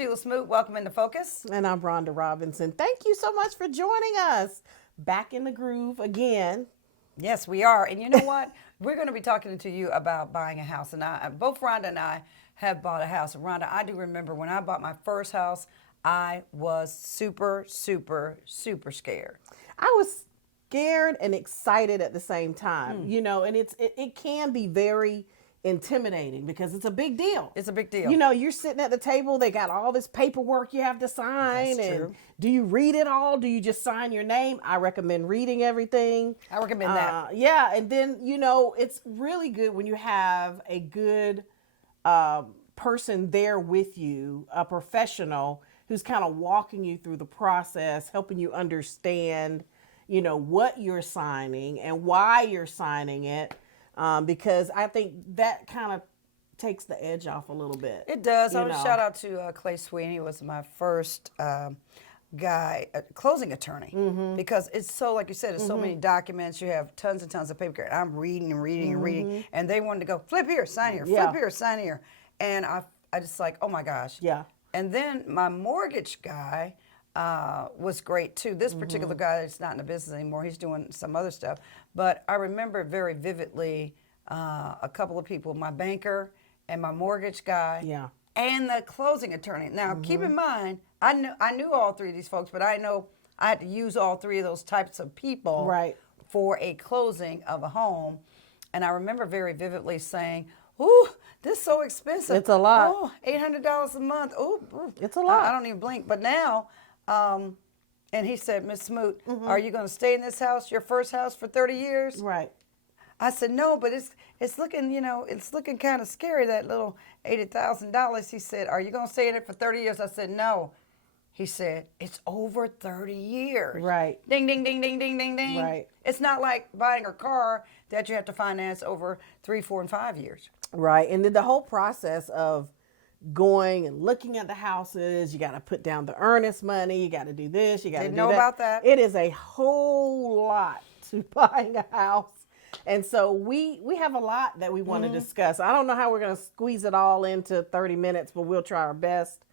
Sheila Smoot. Welcome into Focus. And I'm Rhonda Robinson. Thank you so much for joining us. Back in the groove again. Yes, we are. And you know what? We're going to be talking to you about buying a house. And both Rhonda and I have bought a house. And Rhonda, I do remember when I bought my first house, I was super scared. I was scared and excited at the same time, you know, and it can be very intimidating because it's a big deal. It's a big deal. You know, you're sitting at the table, they got all this paperwork you have to sign. That's and true. Do you read it all? Do you just sign your name? I recommend reading everything. I recommend that. Yeah, and then, you know, it's really good when you have a good person there with you, a professional who's kind of walking you through the process, helping you understand, you know, what you're signing and why you're signing it. Because I think that kind of takes the edge off a little bit. It does. I you want to know. shout out to Clay Sweeney. He was my first closing attorney, because it's so, like you said, it's so many documents. You have tons and tons of paper. And I'm reading and reading, and they wanted to go flip here, sign here, Yeah. flip here, sign here, and I just like, oh my gosh. Yeah. And then my mortgage guy was great too. This particular guy is not in the business anymore. He's doing some other stuff. But I remember very vividly a couple of people, my banker and my mortgage guy, Yeah. and the closing attorney. Now, keep in mind, I knew all three of these folks, but I know I had to use all three of those types of people Right. for a closing of a home. And I remember very vividly saying, ooh, this is so expensive. It's a lot. Oh, $800 a month. Ooh, It's a lot. I don't even blink. But now, and he said, Miss Smoot, are you going to stay in this house, your first house, for 30 years? Right. I said, no, but it's looking, you know, it's looking kind of scary, that little $80,000. He said, are you going to stay in it for 30 years? I said, no. He said, it's over 30 years. Right. Ding, ding, ding, ding, ding, ding, ding. Right. It's not like buying a car that you have to finance over 3, 4, and 5 years. Right. And then the whole process of going and looking at the houses, you got to put down the earnest money, you got to do this, you got to do Didn't know that. about that. It is a whole lot to buying a house. And so we have a lot that we want to discuss. I don't know how we're going to squeeze it all into 30 minutes, but we'll try our best.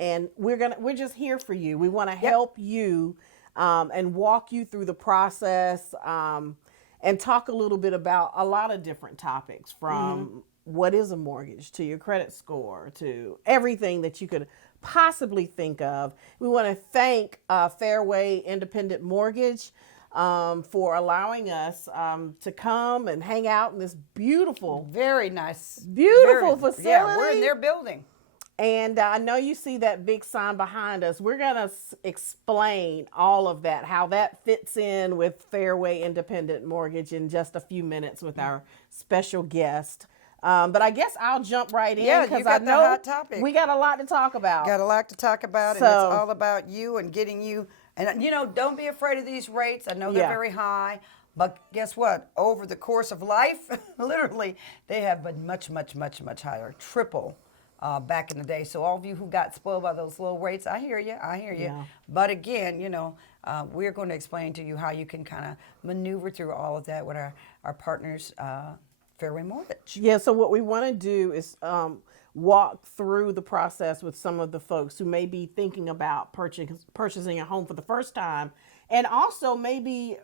And we're just here for you. We want to help you and walk you through the process and talk a little bit about a lot of different topics, from what is a mortgage to your credit score to everything that you could possibly think of. We want to thank Fairway Independent Mortgage for allowing us to come and hang out in this beautiful, Very nice. beautiful facility. Yeah, we're in their building. And I know you see that big sign behind us. We're going to explain all of that, how that fits in with Fairway Independent Mortgage in just a few minutes with our special guest. But I guess I'll jump right in, Yeah, you because got I the know hot topic. we got a lot to talk about. Got a lot to talk about, and So- it's all about you and getting you. And, you know, don't be afraid of these rates. I know they're Yeah. very high, but guess what? Over the course of life, literally, they have been much higher, triple back in the day. So all of you who got spoiled by those low rates, I hear you. Yeah. But again, you know, we're going to explain to you how you can kind of maneuver through all of that with our partners, Fairway Mortgage. Yeah, so what we want to do is walk through the process with some of the folks who may be thinking about purchasing a home for the first time, and also maybe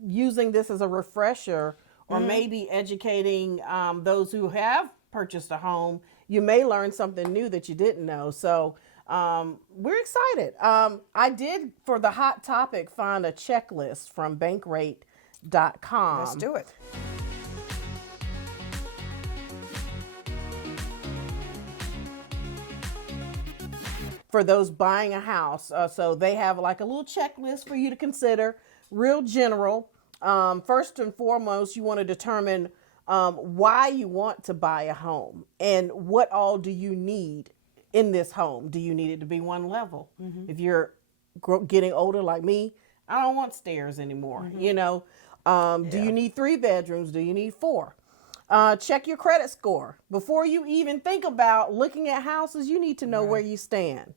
using this as a refresher, or maybe educating those who have purchased a home. You may learn something new that you didn't know. So we're excited. I did, for the hot topic, find a checklist from bankrate.com. Let's do it. For those buying a house. So they have like a little checklist for you to consider, real general. First and foremost, you want to determine why you want to buy a home and what all do you need in this home. Do you need it to be one level? If you're getting older like me, I don't want stairs anymore. You know, do you need 3 bedrooms? Do you need 4? Check your credit score. Before you even think about looking at houses, you need to know where you stand.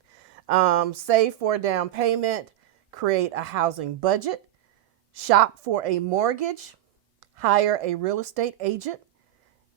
Save for a down payment, create a housing budget, shop for a mortgage, hire a real estate agent,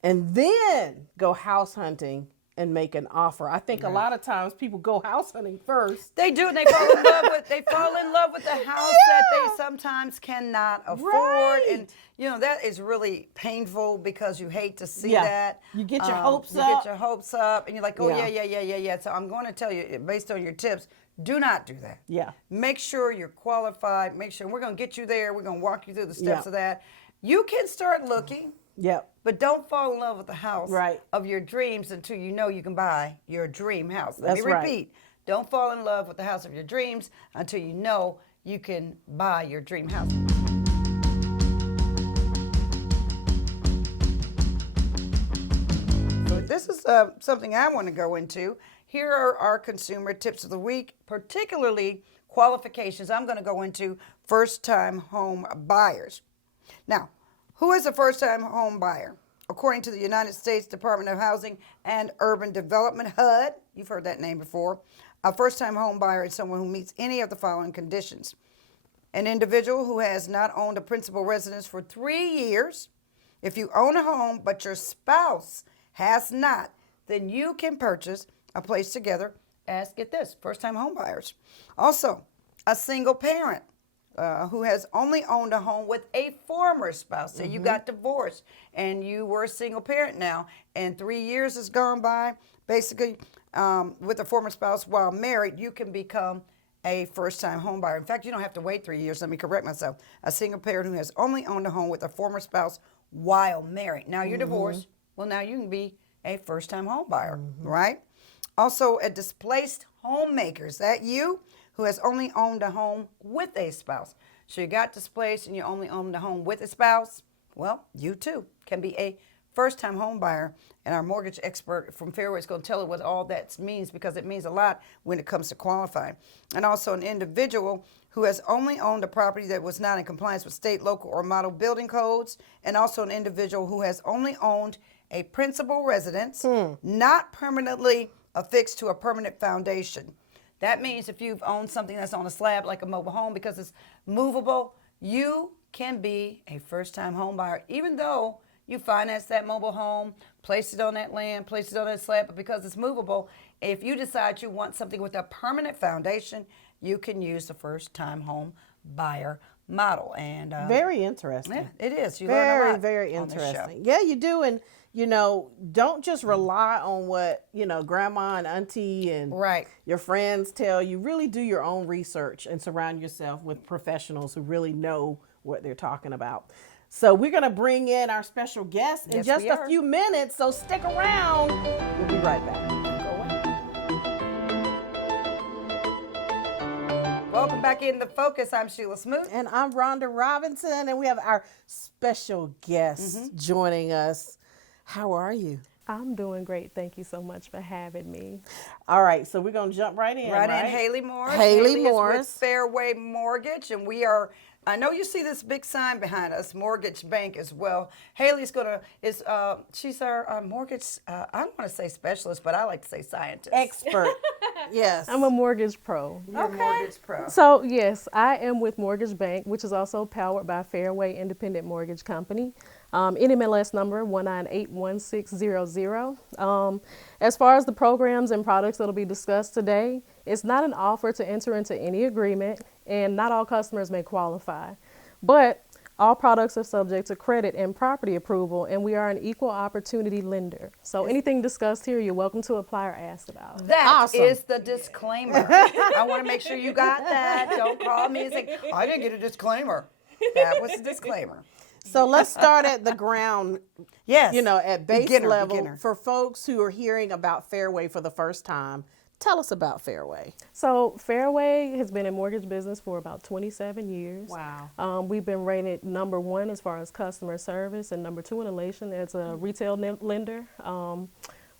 and then go house hunting and make an offer. I think a lot of times people go house hunting first. They do, and they fall in love with the house that they sometimes cannot afford, and that is really painful because you hate to see that. You get your hopes up. You get your hopes up, and you're like, oh Yeah. yeah. So I'm going to tell you, based on your tips, do not do that. Yeah. Make sure you're qualified. Make sure we're going to get you there. We're going to walk you through the steps of that. You can start looking. Yep. But don't fall in love with the house Right. of your dreams until you know you can buy your dream house. Let me That's right. repeat. Don't fall in love with the house of your dreams until you know you can buy your dream house. So this is something I want to go into. Here are our consumer tips of the week, particularly qualifications. I'm going to go into first-time home buyers. Now, who is a first-time home buyer? According to the United States Department of Housing and Urban Development, HUD, you've heard that name before, a first-time home buyer is someone who meets any of the following conditions. An individual who has not owned a principal residence for 3 years. If you own a home but your spouse has not, then you can purchase a place together as, get this, first-time home buyers. Also, a single parent. Who has only owned a home with a former spouse. Say you got divorced and you were a single parent now, and 3 years has gone by, basically with a former spouse while married, you can become a first-time home buyer. In fact, you don't have to wait 3 years. Let me correct myself. A single parent who has only owned a home with a former spouse while married. Now you're divorced. Well, now you can be a first-time home buyer, right? Also, a displaced homemaker. Is that you? Who has only owned a home with a spouse. So you got displaced and you only owned a home with a spouse. Well, you too can be a first-time home buyer. And our mortgage expert from Fairway is going to tell you what all that means, because it means a lot when it comes to qualifying. And also an individual who has only owned a property that was not in compliance with state, local, or model building codes. And also an individual who has only owned a principal residence, not permanently affixed to a permanent foundation. That means if you've owned something that's on a slab like a mobile home because it's movable, you can be a first-time home buyer, even though you financed that mobile home, placed it on that land, placed it on that slab, but because it's movable, if you decide you want something with a permanent foundation, you can use the first-time home buyer model. And Very interesting. yeah, it is. You learn a lot Very on this show. interesting. Yeah, you do. And, don't just rely on what, grandma and auntie and Right. your friends tell you. Really do your own research and surround yourself with professionals who really know what they're talking about. So we're going to bring in our special guest in Yes, just we a are. few minutes. So stick around. We'll be right back. Welcome back in The Focus. I'm Sheila Smoot. And I'm Rhonda Robinson, and we have our special guest joining us. How are you? I'm doing great. Thank you so much for having me. All right, so we're going to jump right in. Right in, Haley Morris. Haley is Morris. with Fairway Mortgage, and we are. I know you see this big sign behind us, Mortgage Bank as well. Haley's she's our mortgage. I don't want to say specialist, but I like to say scientist. Expert. Yes. I'm a mortgage pro. You're a mortgage pro. So, yes, I am with Mortgage Bank, which is also powered by Fairway Independent Mortgage Company. NMLS number 1981600. As far as the programs and products that will be discussed today, it's not an offer to enter into any agreement, and not all customers may qualify. But all products are subject to credit and property approval, and we are an equal opportunity lender. So anything discussed here, you're welcome to apply or ask about. That is Awesome. the disclaimer. I want to make sure you got that. Don't call me and say, I didn't get a disclaimer. That was the disclaimer. So let's start at the ground, Yes. at base Beginner, level. beginner. For folks who are hearing about Fairway for the first time, tell us about Fairway. So Fairway has been in mortgage business for about 27 years. Wow. We've been rated number 1 as far as customer service and number 2 in the nation as a retail lender.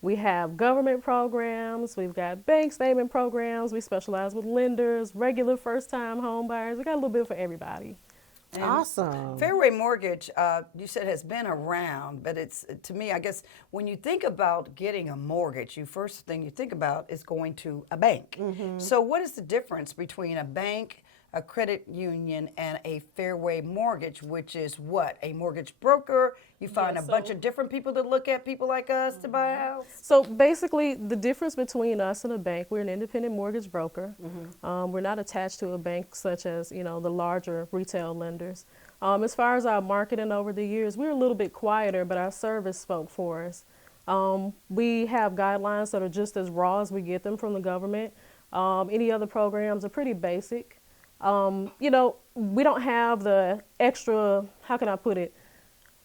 We have government programs. We've got bank statement programs. We specialize with lenders, regular first-time home buyers. We got a little bit for everybody. And Awesome. Fairway Mortgage, you said has been around, but it's, to me, I guess, when you think about getting a mortgage, first thing you think about is going to a bank. So what is the difference between a bank a credit union, and a Fairway mortgage, which is what? A mortgage broker. You find a bunch of different people to look at people like us to buy a house. So basically, the difference between us and a bank, we're an independent mortgage broker. We're not attached to a bank such as, the larger retail lenders. As far as our marketing over the years, we're a little bit quieter, but our service spoke for us. We have guidelines that are just as raw as we get them from the government. Any other programs are pretty basic. We don't have the extra, how can I put it,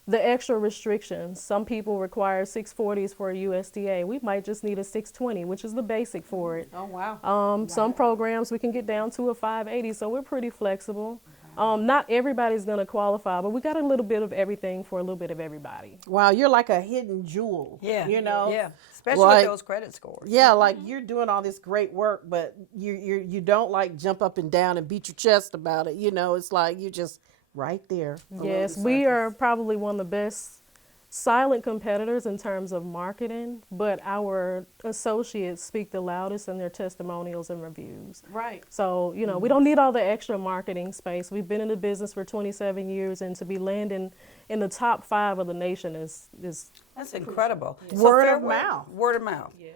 the extra restrictions. Some people require 640s for a USDA. We might just need a 620, which is the basic for it. Oh, wow. Some programs we can get down to a 580, so we're pretty flexible. Not everybody's going to qualify, but we got a little bit of everything for a little bit of everybody. Wow, you're like a hidden jewel. Yeah. Yeah, especially with those credit scores. Yeah, like you're doing all this great work, but you don't like jump up and down and beat your chest about it. It's like you just right there. Yes, we are probably one of the best silent competitors in terms of marketing, but our associates speak the loudest in their testimonials and reviews. Right. So, we don't need all the extra marketing space. We've been in the business for 27 years, and to be landing in the top 5 of the nation is That's incredible. So Word of mouth. Word of mouth. Yes.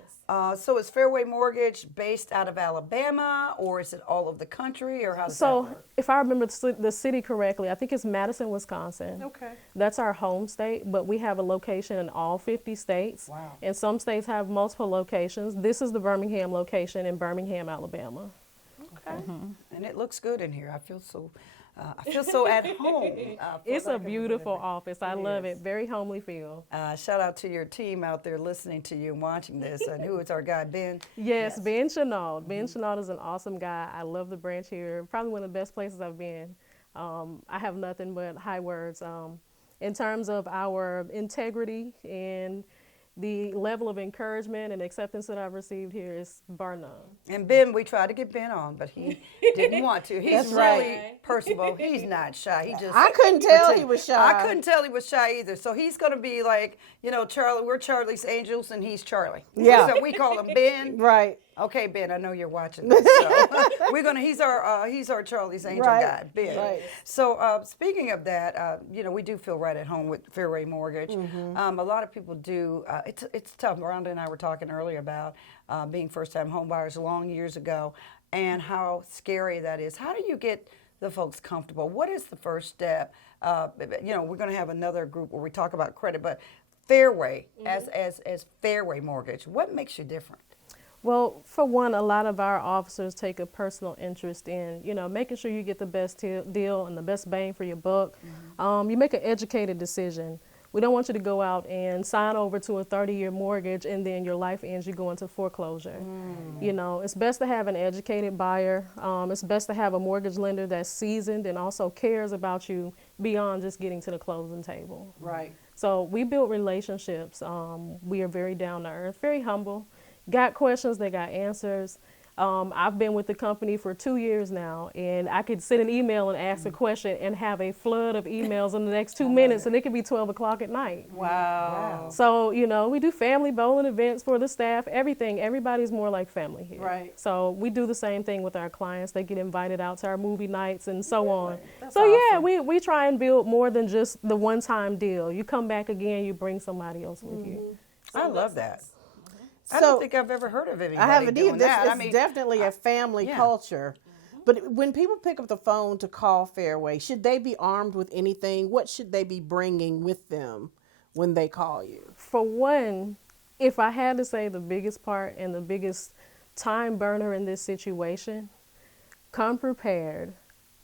So is Fairway Mortgage based out of Alabama, or is it all over the country, or how does that So, work? if I remember the city correctly, I think it's Madison, Wisconsin. Okay. That's our home state, but we have a location in all 50 states. Wow. And some states have multiple locations. This is the Birmingham location in Birmingham, Alabama. Okay. And it looks good in here. I feel so at home. It's a beautiful office. I love it. Very homely feel. Shout out to your team out there listening to you and watching this. And who is our guy, Ben? Yes, Ben Chenault. Ben Chenault is an awesome guy. I love the branch here. Probably one of the best places I've been. I have nothing but high words. In terms of our integrity and the level of encouragement and acceptance that I've received here is bar none. And Ben, we tried to get Ben on, but he didn't want to. He's That's really right. personable. He's not shy. He just I couldn't tell he was shy. I couldn't tell he was shy either. So he's going to be like, Charlie. We're Charlie's Angels, and he's Charlie. Yeah. So we call him Ben. Right. Okay, Ben, I know you're watching this. So we're gonna. He's our Charlie's Angel Right, guy, Ben. right. So speaking of that, we do feel right at home with Fairway Mortgage. A lot of people do. It's tough. Rhonda and I were talking earlier about being first-time home buyers long years ago, and how scary that is. How do you get the folks comfortable? What is the first step? We're going to have another group where we talk about credit, but Fairway as Fairway Mortgage, what makes you different? Well, for one, a lot of our officers take a personal interest in, making sure you get the best deal and the best bang for your buck. You make an educated decision. We don't want you to go out and sign over to a 30-year mortgage and then your life ends, you go into foreclosure. It's best to have an educated buyer. It's best to have a mortgage lender that's seasoned and also cares about you beyond just getting to the closing table. Right. So we build relationships. We are very down to earth, very humble. Got questions, they got answers. I've been with the company for 2 years now, and I could send an email and ask a question and have a flood of emails in the next 2 minutes, and it could be 12 o'clock at night. Wow. So, we do family bowling events for the staff, everything. Everybody's more like family here. Right. So we do the same thing with our clients. They get invited out to our movie nights and so on. That's So, awesome. we try and build more than just the one-time deal. You come back again, you bring somebody else with you. I love that. I So- don't think I've ever heard of anybody I haven't doing either. that. It's definitely a family yeah. culture. But when people pick up the phone to call Fairway, should they be armed with anything? What should they be bringing with them when they call you? For one, if I had to say the biggest part and the biggest time burner in this situation, come prepared.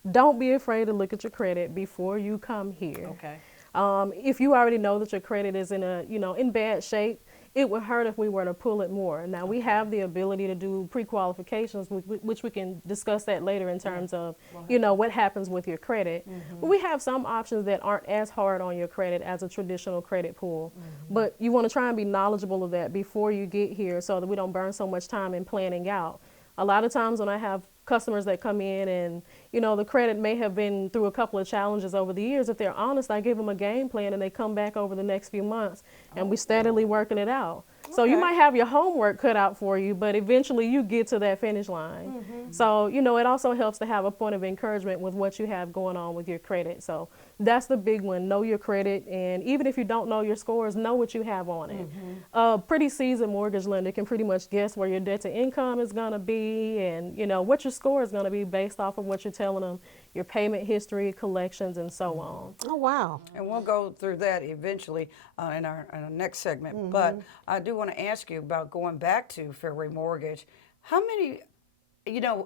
Don't be afraid to look at your credit before you come here. Okay. If you already know that your credit is in bad shape, it would hurt if we were to pull it more. Now, we have the ability to do pre-qualifications, which we can discuss that later in terms of, what happens with your credit. But we have some options that aren't as hard on your credit as a traditional credit pull. But you want to try and be knowledgeable of that before you get here so that we don't burn so much time in planning out. A lot of times when I have customers that come in and, the credit may have been through a couple of challenges over the years, if they're honest, I give them a game plan and they come back over the next few months and we steadily working it out. So you Okay. might have your homework cut out for you, but eventually you get to that finish line. So, it also helps to have a point of encouragement with what you have going on with your credit. So that's the big one. Know your credit. And even if you don't know your scores, know what you have on it. A pretty seasoned mortgage lender can pretty much guess where your debt to income is going to be and, what your score is going to be based off of what you're telling them, your payment history, collections, and so on. Oh, wow. And we'll go through that eventually in our next segment. But I do want to ask you about going back to Fairway Mortgage. How many,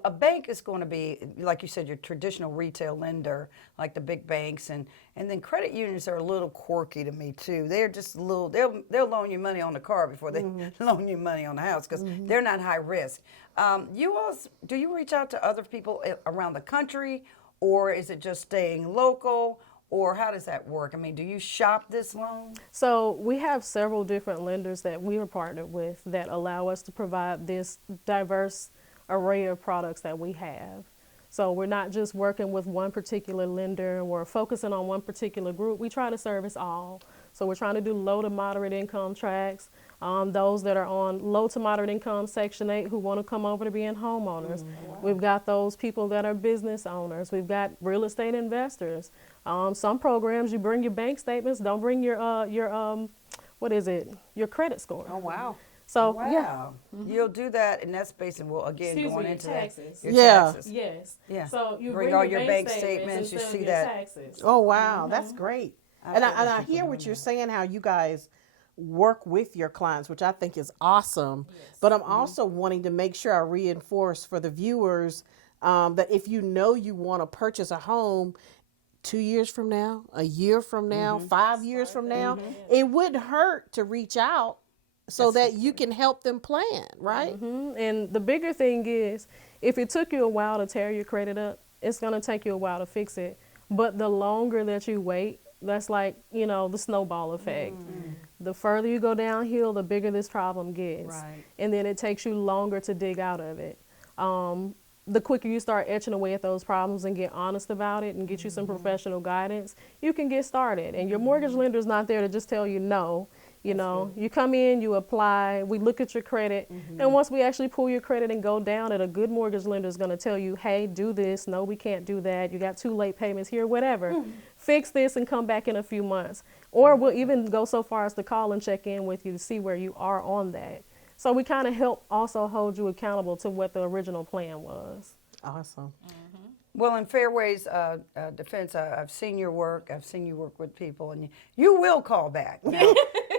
a bank is going to be, like you said, your traditional retail lender, like the big banks, and then credit unions are a little quirky to me too. They're just a little, they'll loan you money on the car before they loan you money on the house because they're not high risk. Do you reach out to other people around the country, or is it just staying local? Or how does that work? I mean, do you shop this loan? So we have several different lenders that we are partnered with that allow us to provide this diverse array of products that we have. So we're not just working with one particular lender, we're focusing on one particular group. We try to service all. So we're trying to do low to moderate income tracks, those that are on low to moderate income Section 8 who want to come over to being homeowners. We've got those people that are business owners. We've got real estate investors. Some programs, you bring your bank statements, don't bring your credit score. Oh, wow. So, Wow. yeah. You'll do that, and that's based on, going your into taxes. that. Yeah. Taxes. Yes. Yeah. So you Bring all your bank statements, you instead of see your that. taxes. Oh, wow. That's great. And bet I people hear doing what you're that. saying, how you guys work with your clients, which I think is awesome. But I'm also wanting to make sure I reinforce for the viewers that if you want to purchase a home 2 years from now, a year from now, 5 years from now, it wouldn't hurt to reach out so that you can help them plan, right? And the bigger thing is, if it took you a while to tear your credit up, it's going to take you a while to fix it. But the longer that you wait, that's like, the snowball effect. The further you go downhill, the bigger this problem gets. Right. And then it takes you longer to dig out of it. The quicker you start etching away at those problems and get honest about it and get you some professional guidance, you can get started. And your mortgage lender is not there to just tell you no. You come in, you apply, we look at your credit, and once we actually pull your credit and go down it, a good mortgage lender is going to tell you, hey, do this, no, we can't do that, you got 2 late payments here, whatever. Fix this and come back in a few months. Or we'll even go so far as to call and check in with you to see where you are on that. So we kind of help also hold you accountable to what the original plan was. Awesome. Well, in Fairway's defense, I've seen your work. I've seen you work with people, and you will call back.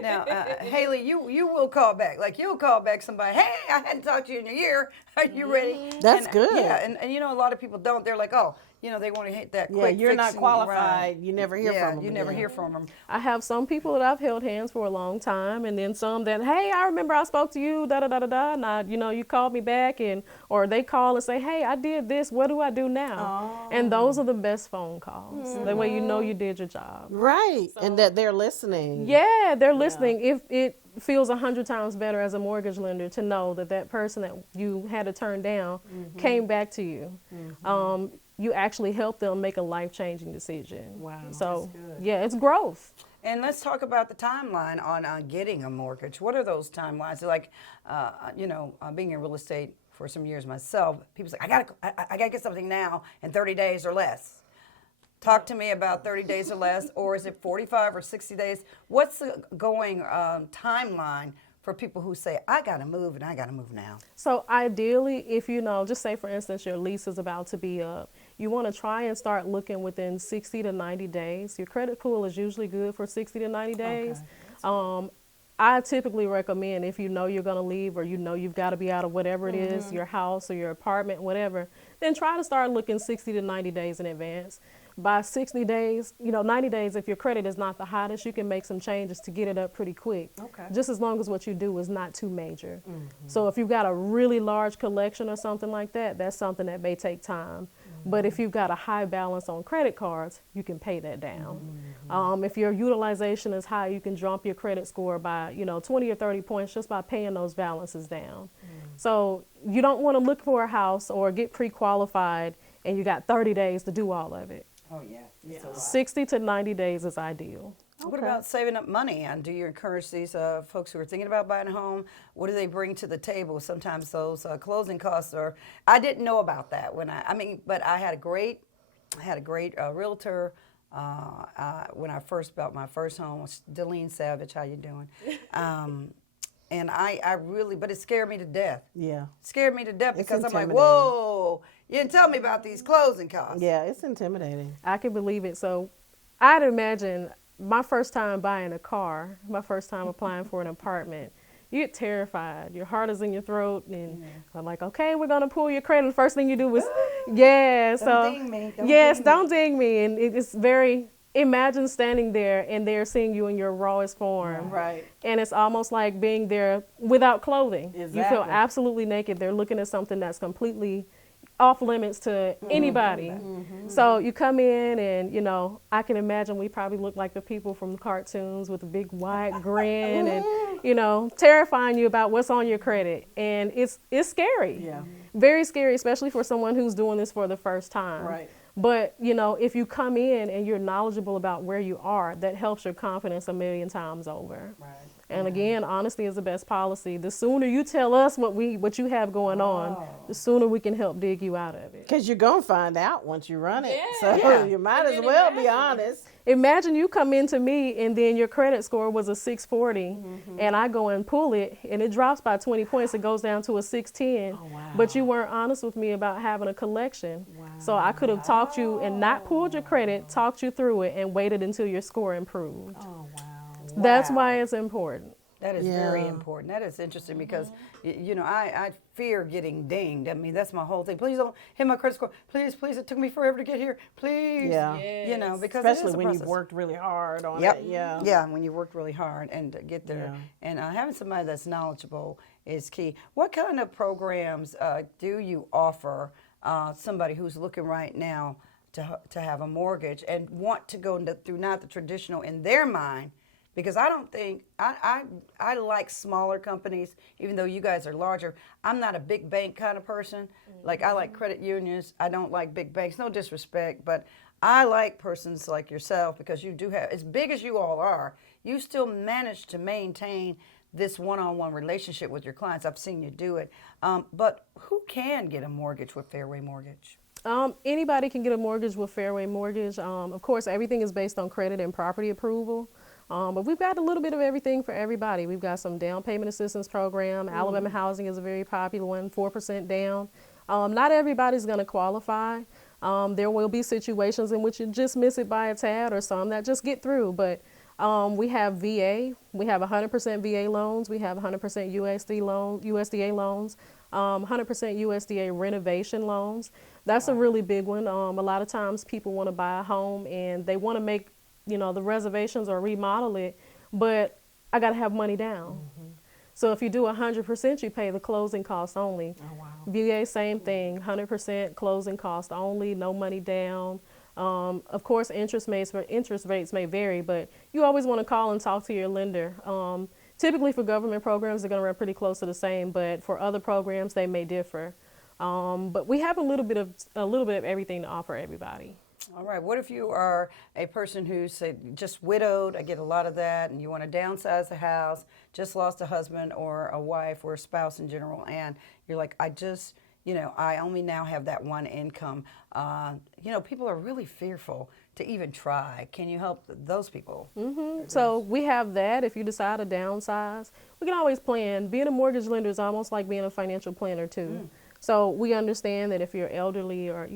Now, Haley, you will call back. Like, you'll call back somebody, hey, I hadn't talked to you in a year. Are you ready? That's And, good. Yeah, and a lot of people don't. They're like, oh, they want to hit that Yeah, quick you're not fixing, qualified. right. You never hear from them. you never hear from them. I have some people that I've held hands for a long time, and then some that, hey, I remember I spoke to you, da-da-da-da-da, and you called me back, or they call and say, hey, I did this, what do I do now? And those are the best phone calls. That way you did your job. Right, and that they're listening. Yeah, they're listening. If it feels 100 times better as a mortgage lender to know that person that you had to turn down came back to you. You actually help them make a life-changing decision. Wow, So, that's good. yeah, it's growth. And let's talk about the timeline on getting a mortgage. What are those timelines? Like, being in real estate for some years myself, people say, I gotta get something now in 30 days or less. Talk to me about 30 days or less, or is it 45 or 60 days? What's the going timeline for people who say, I gotta move and I gotta move now? So ideally, if just say for instance your lease is about to be up, you want to try and start looking within 60 to 90 days. Your credit pool is usually good for 60 to 90 days. I typically recommend if you're going to leave or you've got to be out of whatever it is, your house or your apartment, whatever, then try to start looking 60 to 90 days in advance. By 60 days, 90 days, if your credit is not the hottest, you can make some changes to get it up pretty quick. Okay. Just as long as what you do is not too major. So if you've got a really large collection or something like that, that's something that may take time. But if you've got a high balance on credit cards, you can pay that down. If your utilization is high, you can jump your credit score by, 20 or 30 points just by paying those balances down. So you don't want to look for a house or get pre-qualified and you got 30 days to do all of it. Oh, yeah. It's a lot. 60 to 90 days is ideal. What Okay. about saving up money? And do you encourage these folks who are thinking about buying a home? What do they bring to the table? Sometimes those closing costs are. I didn't know about that when I mean, but I had a great realtor when I first bought my first home. Delene Savage, how you doing? And I really, but it scared me to death. Yeah. Scared me to death It's because I'm like, intimidating. whoa, you didn't tell me about these closing costs. Yeah, it's intimidating. I can believe it. So I'd imagine my first time buying a car, my first time applying for an apartment, you get terrified. Your heart is in your throat, and I'm like, okay, we're gonna pull your credit. The first thing you do is, yeah. Don't ding me. Don't ding me. And it's very. Imagine standing there and they're seeing you in your rawest form. Right. And it's almost like being there without clothing. You feel Exactly. absolutely naked. They're looking at something that's completely off limits to anybody. So you come in and, you know, I can imagine we probably look like the people from the cartoons with a big wide grin and, you know, terrifying you about what's on your credit. And it's scary. Yeah. Very scary, especially for someone who's doing this for the first time. Right. But, you know, if you come in and you're knowledgeable about where you are, that helps your confidence a million times over. Right. And again, honesty is the best policy. The sooner you tell us what you have going on, the sooner we can help dig you out of it. Because you're going to find out once you run it. Yeah. So you might as well be honest. Imagine you come into me and then your credit score was a 640 and I go and pull it and it drops by 20 points. It goes down to a 610. Oh, wow. But you weren't honest with me about having a collection. Wow. So I could have talked you and not pulled your credit, talked you through it, and waited until your score improved. Oh, wow. That's why it's important. That is very Yeah. important. That is interesting because, you know, I fear getting dinged. I mean, that's my whole thing. Please don't hit my credit score. Please, please. It took me forever to get here. Please. Yeah. You know, because it is Especially a when you've process. worked really hard on Yep. it. Yeah. Yeah, when you worked really hard and to get there. Yeah. And having somebody that's knowledgeable is key. What kind of programs do you offer somebody who's looking right now to have a mortgage and want to go through not the traditional in their mind? Because I don't think, I like smaller companies, even though you guys are larger. I'm not a big bank kind of person. Like, I like credit unions. I don't like big banks. No disrespect, but I like persons like yourself because you do have, as big as you all are, you still manage to maintain this one-on-one relationship with your clients. I've seen you do it. But who can get a mortgage with Fairway Mortgage? Anybody can get a mortgage with Fairway Mortgage. Of course, everything is based on credit and property approval. But we've got a little bit of everything for everybody. We've got some down payment assistance program. Alabama Housing is a very popular one, 4% down. Not everybody's going to qualify. There will be situations in which you just miss it by a tad or some that just get through. But we have VA. We have 100% VA loans. We have 100% USDA loans, 100% USDA renovation loans. That's a really big one. A lot of times people want to buy a home and they want to make, you know, the reservations or remodel it, but I got to have money down. So if you do 100%, you pay the closing costs only. Oh, wow. VA, same thing, 100% closing cost only, no money down. Of course, interest rates may vary, but you always want to call and talk to your lender. Typically for government programs, they're going to run pretty close to the same, but for other programs, they may differ. But we have a little bit of everything to offer everybody. All right. What if you are a person who's say, just widowed? I get a lot of that, and you want to downsize the house, just lost a husband or a wife or a spouse in general, and you're like, I only now have that one income. People are really fearful to even try. Can you help those people? So we have that. If you decide to downsize, we can always plan. Being a mortgage lender is almost like being a financial planner too. So we understand that if you're elderly or,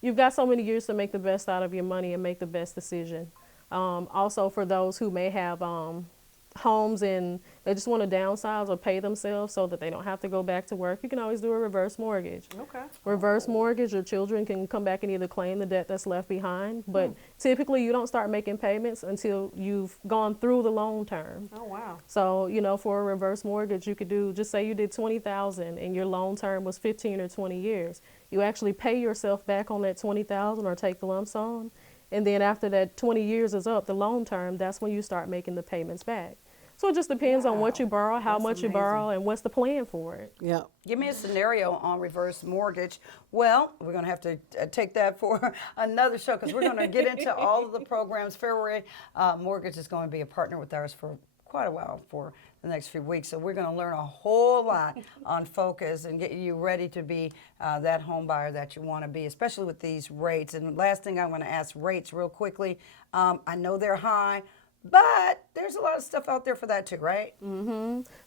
you've got so many years to make the best out of your money and make the best decision. Also for those who may have homes and they just want to downsize or pay themselves so that they don't have to go back to work, you can always do a reverse mortgage. Okay. Reverse mortgage, your children can come back and either claim the debt that's left behind, but typically you don't start making payments until you've gone through the loan term. Oh, wow. So, for a reverse mortgage, you could do, just say you did $20,000 and your loan term was 15 or 20 years. You actually pay yourself back on that $20,000 or take the lump sum. And then after that 20 years is up, the loan term, that's when you start making the payments back. So it just depends on what you borrow, how That's much you amazing. borrow, and what's the plan for it. Yeah. Give me a scenario on reverse mortgage. Well, we're going to have to take that for another show because we're going to get into all of the programs. Fairway Mortgage is going to be a partner with ours for quite a while for the next few weeks. So we're going to learn a whole lot on focus and get you ready to be that home buyer that you want to be, especially with these rates. And last thing I want to ask, rates real quickly. I know they're high, but there's a lot of stuff out there for that too, right?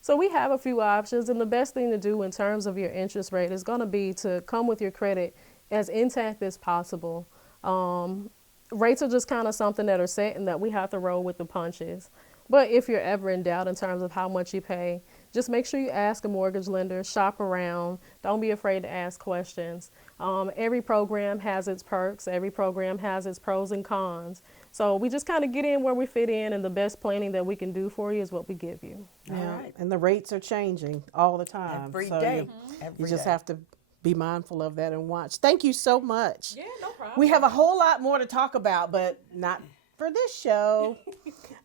So we have a few options, and the best thing to do in terms of your interest rate is going to be to come with your credit as intact as possible. Rates are just kind of something that are set and that we have to roll with the punches. But if you're ever in doubt in terms of how much you pay, just make sure you ask a mortgage lender, shop around. Don't be afraid to ask questions. Every program has its perks. Every program has its pros and cons. So we just kind of get in where we fit in, and the best planning that we can do for you is what we give you. Yeah. right. And the rates are changing all the time. Every So day. You Every just day. have to be mindful of that and watch. Thank you so much. Yeah, no problem. We have a whole lot more to talk about, but not for this show.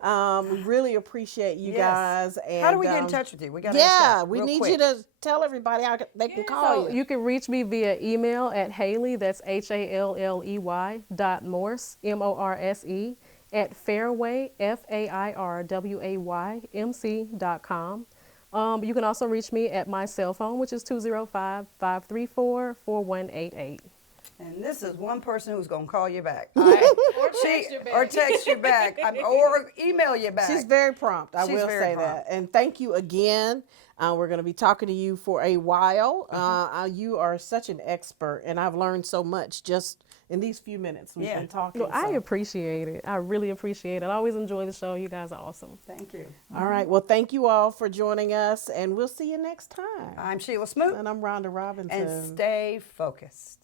We really appreciate you Yes. guys. And How do we get in touch with you? We got Yeah, we need you to tell everybody how they can call So you. you can reach me via email at Haley, that's Halley .Morse, MORSE, at Fairway, FAIRWAYMC.com. You can also reach me at my cell phone, which is 205-534-4188. And this is one person who's going to call you back. All right? Or text you back. Or email you back. She's very prompt. I She's will very say prompt. that. And thank you again. We're going to be talking to you for a while. You are such an expert, and I've learned so much just in these few minutes we've Yeah. been talking. Well, I so. appreciate it. I really appreciate it. I always enjoy the show. You guys are awesome. Thank you. All right. Well, thank you all for joining us, and we'll see you next time. I'm Sheila Smoot. And I'm Rhonda Robinson. And stay focused.